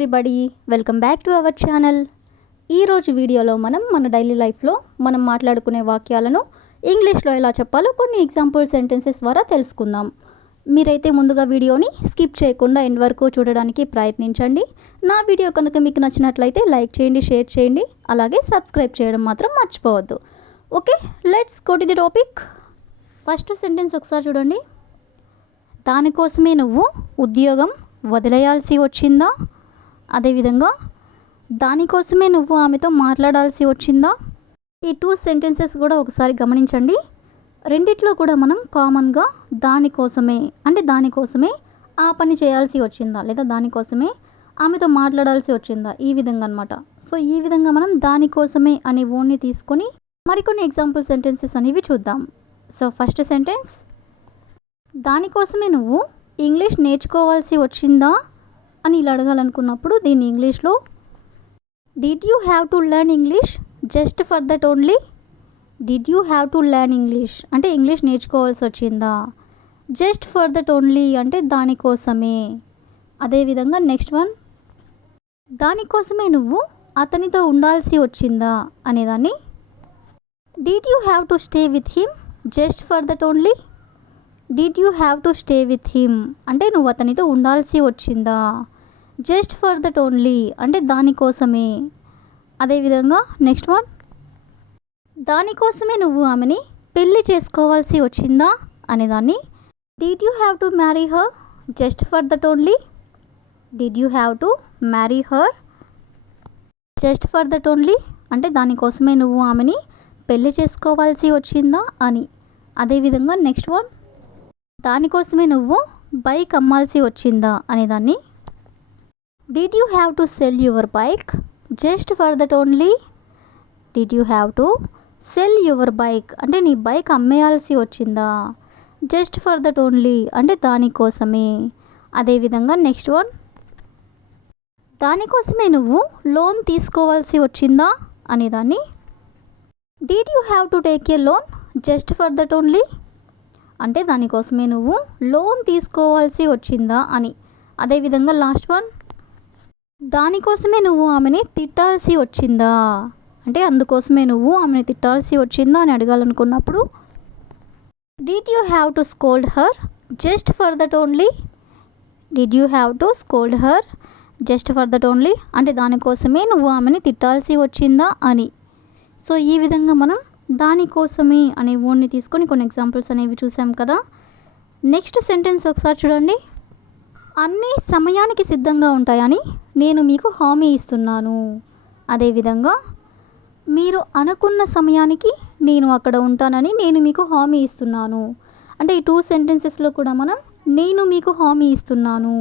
Everybody, welcome back to our channel. ఈరోజు వీడియోలో మన డైలీ లైఫ్లో మనం మాట్లాడుకునే వాక్యాలను ఇంగ్లీష్లో ఎలా చెప్పాలో కొన్ని ఎగ్జాంపుల్ సెంటెన్సెస్ ద్వారా తెలుసుకుందాం. మీరైతే ముందుగా వీడియోని స్కిప్ చేయకుండా ఎండ్ వరకు చూడడానికి ప్రయత్నించండి. నా వీడియో కనుక మీకు నచ్చినట్లయితే లైక్ చేయండి, షేర్ చేయండి, అలాగే సబ్స్క్రైబ్ చేయడం మాత్రం మర్చిపోవద్దు. Okay, let's go to the topic. First sentence ఒకసారి చూడండి. దానికోసమే నువ్వు ఉద్యోగం వదిలేయాల్సి వచ్చిందా? అదేవిధంగా దానికోసమే నువ్వు ఆమెతో మాట్లాడాల్సి వచ్చిందా? ఈ టూ సెంటెన్సెస్ కూడా ఒకసారి గమనించండి. రెండిట్లో కూడా మనం కామన్గా దానికోసమే అంటే దానికోసమే ఆ పని చేయాల్సి వచ్చిందా, లేదా దానికోసమే ఆమెతో మాట్లాడాల్సి వచ్చిందా, ఈ విధంగా అనమాట. సో ఈ విధంగా మనం దానికోసమే అనే వర్డ్ని తీసుకొని మరికొన్ని ఎగ్జాంపుల్ సెంటెన్సెస్ అనేవి చూద్దాం. సో ఫస్ట్ సెంటెన్స్, దానికోసమే నువ్వు ఇంగ్లీష్ నేర్చుకోవాల్సి వచ్చిందా అని ఇలా అడగాలనుకున్నప్పుడు దీన్ని ఇంగ్లీష్లో did you have to learn English just for that only? Did you have to learn English అంటే ఇంగ్లీష్ నేర్చుకోవాల్సి వచ్చిందా. జస్ట్ ఫర్ దట్ ఓన్లీ అంటే దానికోసమే. అదేవిధంగా నెక్స్ట్ వన్, దానికోసమే నువ్వు అతనితో ఉండాల్సి వచ్చిందా అనేదాన్ని did you have to stay with him just for that only? Did you have to stay with him అంటే నువ్వు అతనితో ఉండాల్సి వచ్చిందా. జస్ట్ ఫర్ దట్ ఓన్లీ అంటే దానికోసమే. అదేవిధంగా నెక్స్ట్ వన్, దానికోసమే నువ్వు ఆమెని పెళ్ళి చేసుకోవాల్సి వచ్చిందా అనేదాన్ని did you have to marry her just for that only? Did you have to marry her just for that only అంటే దానికోసమే నువ్వు ఆమెని పెళ్ళి చేసుకోవాల్సి వచ్చిందా అని. అదేవిధంగా నెక్స్ట్ వన్, దానికోసమే నువ్వు బైక్ అమ్మాల్సి వచ్చిందా అనేదాన్ని did you have to cell your bike just for that only? Did you have to cell your bike అంటే నీ బైక్ అమ్మేయాల్సి వచ్చిందా. జస్ట్ ఫర్ దట్ ఓన్లీ అంటే దానికోసమే. అదేవిధంగా నెక్స్ట్ వన్, దానికోసమే నువ్వు లోన్ తీసుకోవాల్సి వచ్చిందా అనేదాన్ని did you have to take a loan just for that only? అంటే దానికోసమే నువ్వు లోన్ తీసుకోవాల్సి వచ్చిందా అని. అదేవిధంగా లాస్ట్ వన్, దానికోసమే నువ్వు ఆమెని తిట్టాల్సి వచ్చిందా అంటే అందుకోసమే నువ్వు ఆమెని తిట్టాల్సి వచ్చిందా అని అడగాలనుకున్నప్పుడు did you have to scold her just for that only? Did you have to scold her just for that only అంటే దానికోసమే నువ్వు ఆమెని తిట్టాల్సి వచ్చిందా అని. సో ఈ విధంగా మనం దానికోసమే అనే వర్డ్ని తీసుకొని కొన్ని ఎగ్జాంపుల్స్ అనేవి చూసాం కదా. నెక్స్ట్ సెంటెన్స్ ఒకసారి చూడండి. అన్నీ సమయానికి సిద్ధంగా ఉంటాయని నేను మీకు హామీ ఇస్తున్నాను. అదేవిధంగా మీరు అనుకున్న సమయానికి నేను అక్కడ ఉంటానని నేను మీకు హామీ ఇస్తున్నాను. అంటే ఈ టూ సెంటెన్సెస్లో కూడా మనం నేను మీకు హామీ ఇస్తున్నాను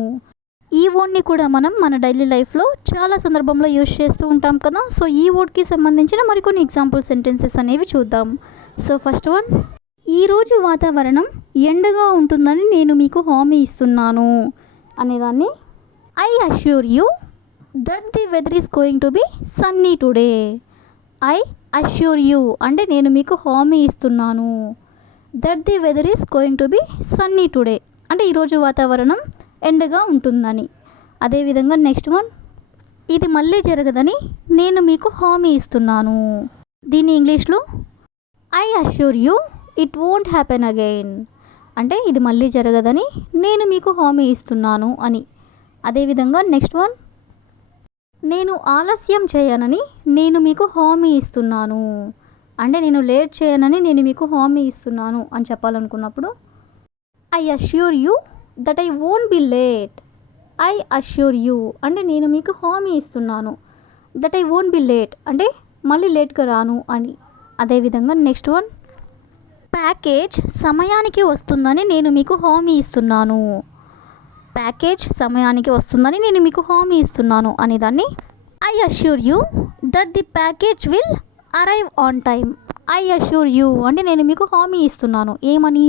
ఈ వర్డ్ని కూడా మనం మన డైలీ లైఫ్లో చాలా సందర్భంలో యూజ్ చేస్తూ ఉంటాం కదా. సో ఈ వర్డ్కి సంబంధించిన మరికొన్ని ఎగ్జాంపుల్ సెంటెన్సెస్ అనేవి చూద్దాం. సో ఫస్ట్ వన్, ఈరోజు వాతావరణం ఎండగా ఉంటుందని నేను మీకు హామీ ఇస్తున్నాను అనేదాన్ని I assure you that the weather is going to be sunny today. I assure you అంటే నేను మీకు హామీ ఇస్తున్నాను that the weather is going to be sunny today అంటే ఈరోజు వాతావరణం ఎండగా ఉంటుందని. అదేవిధంగా నెక్స్ట్ వన్, ఇది మళ్ళీ జరగదని నేను మీకు హామీ ఇస్తున్నాను. దీన్ని ఇంగ్లీష్లో I assure you it won't happen again అంటే ఇది మళ్ళీ జరగదని నేను మీకు హామీ ఇస్తున్నాను అని. అదేవిధంగా నెక్స్ట్ వన్, నేను ఆలస్యం చేయనని నేను మీకు హామీ ఇస్తున్నాను అంటే నేను లేట్ చేయనని నేను మీకు హామీ ఇస్తున్నాను అని చెప్పాలనుకున్నప్పుడు I assure you that I won't be late. I assure you అంటే నేను మీకు హామీ ఇస్తున్నాను that I won't be late అంటే మళ్ళీ లేట్గా రాను అని. అదేవిధంగా నెక్స్ట్ వన్, ప్యాకేజ్ సమయానికి వస్తుందని నేను మీకు హామీ ఇస్తున్నాను. ప్యాకేజ్ సమయానికి వస్తుందని నేను మీకు హామీ ఇస్తున్నాను అనేదాన్ని I assure you that the package will arrive on time. I assure you అంటే నేను మీకు హామీ ఇస్తున్నాను ఏమని,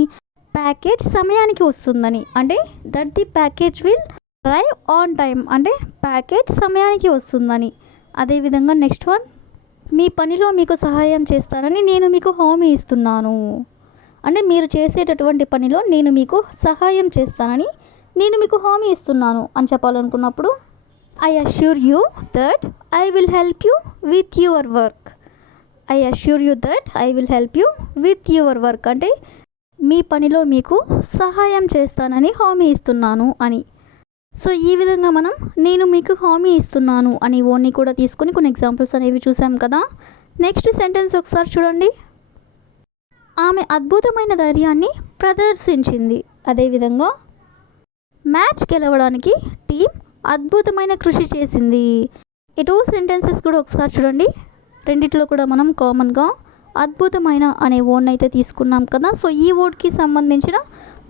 ప్యాకేజ్ సమయానికి వస్తుందని అంటే that the package will arrive on time అంటే ప్యాకేజ్ సమయానికి వస్తుందని. అదేవిధంగా నెక్స్ట్ వన్, మీ పనిలో మీకు సహాయం చేస్తానని నేను మీకు హామీ ఇస్తున్నాను అంటే మీరు చేసేటటువంటి పనిలో నేను మీకు సహాయం చేస్తానని నేను మీకు హామీ ఇస్తున్నాను అని చెప్పాలనుకున్నప్పుడు I assure you that I will help you with your work. I assure you that I will help you with your work అంటే మీ పనిలో మీకు సహాయం చేస్తానని హామీ ఇస్తున్నాను అని. సో ఈ విధంగా మనం నేను మీకు హామీ ఇస్తున్నాను అని ఓన్ని కూడా తీసుకొని కొన్ని ఎగ్జాంపుల్స్ అనేవి చూసాం కదా. నెక్స్ట్ సెంటెన్స్ ఒకసారి చూడండి. ఆమె అద్భుతమైన ధైర్యాన్ని ప్రదర్శించింది. అదేవిధంగా మ్యాచ్ గెలవడానికి టీం అద్భుతమైన కృషి చేసింది. ఈ టూ సెంటెన్సెస్ కూడా ఒకసారి చూడండి. రెండిట్లో కూడా మనం కామన్గా అద్భుతమైన అనే వర్డ్ అయితే తీసుకున్నాం కదా. సో ఈ వర్డ్కి సంబంధించిన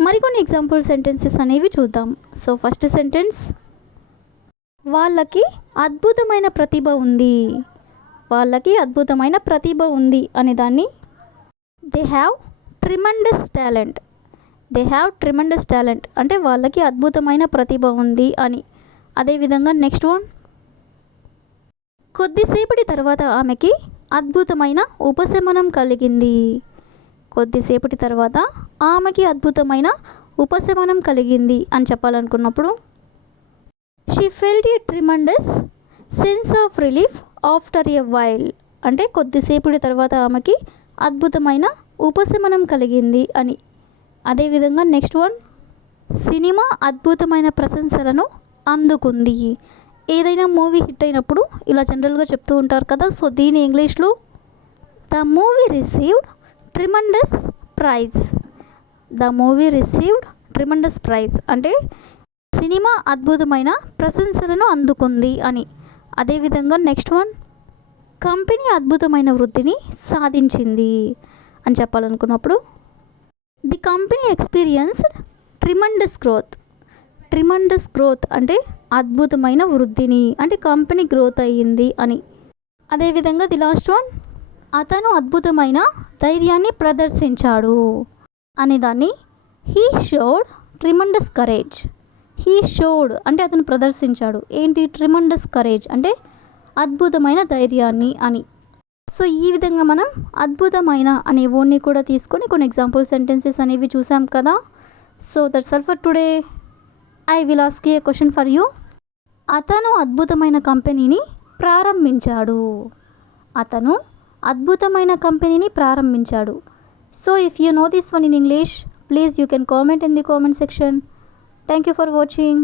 మరికొన్ని ఎగ్జాంపుల్ సెంటెన్సెస్ అనేవి చూద్దాం. సో ఫస్ట్ సెంటెన్స్, వాళ్ళకి అద్భుతమైన ప్రతిభ ఉంది. వాళ్ళకి అద్భుతమైన ప్రతిభ ఉంది అనే దాన్ని they have tremendous talent. They have tremendous talent అంటే వాళ్ళకి అద్భుతమైన ప్రతిభ ఉంది అని. అదేవిధంగా నెక్స్ట్ వన్, కొద్దిసేపటి తర్వాత ఆమెకి అద్భుతమైన ఉపశమనం కలిగింది. కొద్దిసేపటి తర్వాత ఆమెకి అద్భుతమైన ఉపశమనం కలిగింది అని చెప్పాలనుకున్నప్పుడు she felt a tremendous sense of relief after a while అంటే కొద్దిసేపటి తర్వాత ఆమెకి అద్భుతమైన ఉపశమనం కలిగింది అని. అదేవిధంగా నెక్స్ట్ వన్, సినిమా అద్భుతమైన ప్రశంసలను అందుకుంది. ఏదైనా మూవీ హిట్ అయినప్పుడు ఇలా జనరల్గా చెప్తూ ఉంటారు కదా. సో దీని ఇంగ్లీష్లో the movie received tremendous praise. The movie received tremendous praise అంటే సినిమా అద్భుతమైన ప్రశంసలను అందుకుంది అని. అదేవిధంగా నెక్స్ట్ వన్, కంపెనీ అద్భుతమైన వృద్ధిని సాధించింది అని చెప్పాలనుకున్నప్పుడు the company experienced tremendous growth. Tremendous growth అంటే అద్భుతమైన వృద్ధిని అంటే కంపెనీ గ్రోత్ అయ్యింది అని. అదేవిధంగా ది లాస్ట్ వన్, అతను అద్భుతమైన ధైర్యాన్ని ప్రదర్శించాడు అనేదాన్ని he showed tremendous courage. He showed అంటే అతను ప్రదర్శించాడు. ఏంటి? ట్రిమండస్ కరేజ్ అంటే అద్భుతమైన ధైర్యాన్ని అని. సో ఈ విధంగా మనం అద్భుతమైన అనే వర్డ్ని కూడా తీసుకొని కొన్ని ఎగ్జాంపుల్ సెంటెన్సెస్ అనేవి చూసాం కదా. So that's all for today. I will ask a question for you. అతను అద్భుతమైన కంపెనీని ప్రారంభించాడు. అతను అద్భుతమైన కంపెనీని ప్రారంభించాడు. So if you know this one in English, please you can comment in the comment section. Thank you for watching.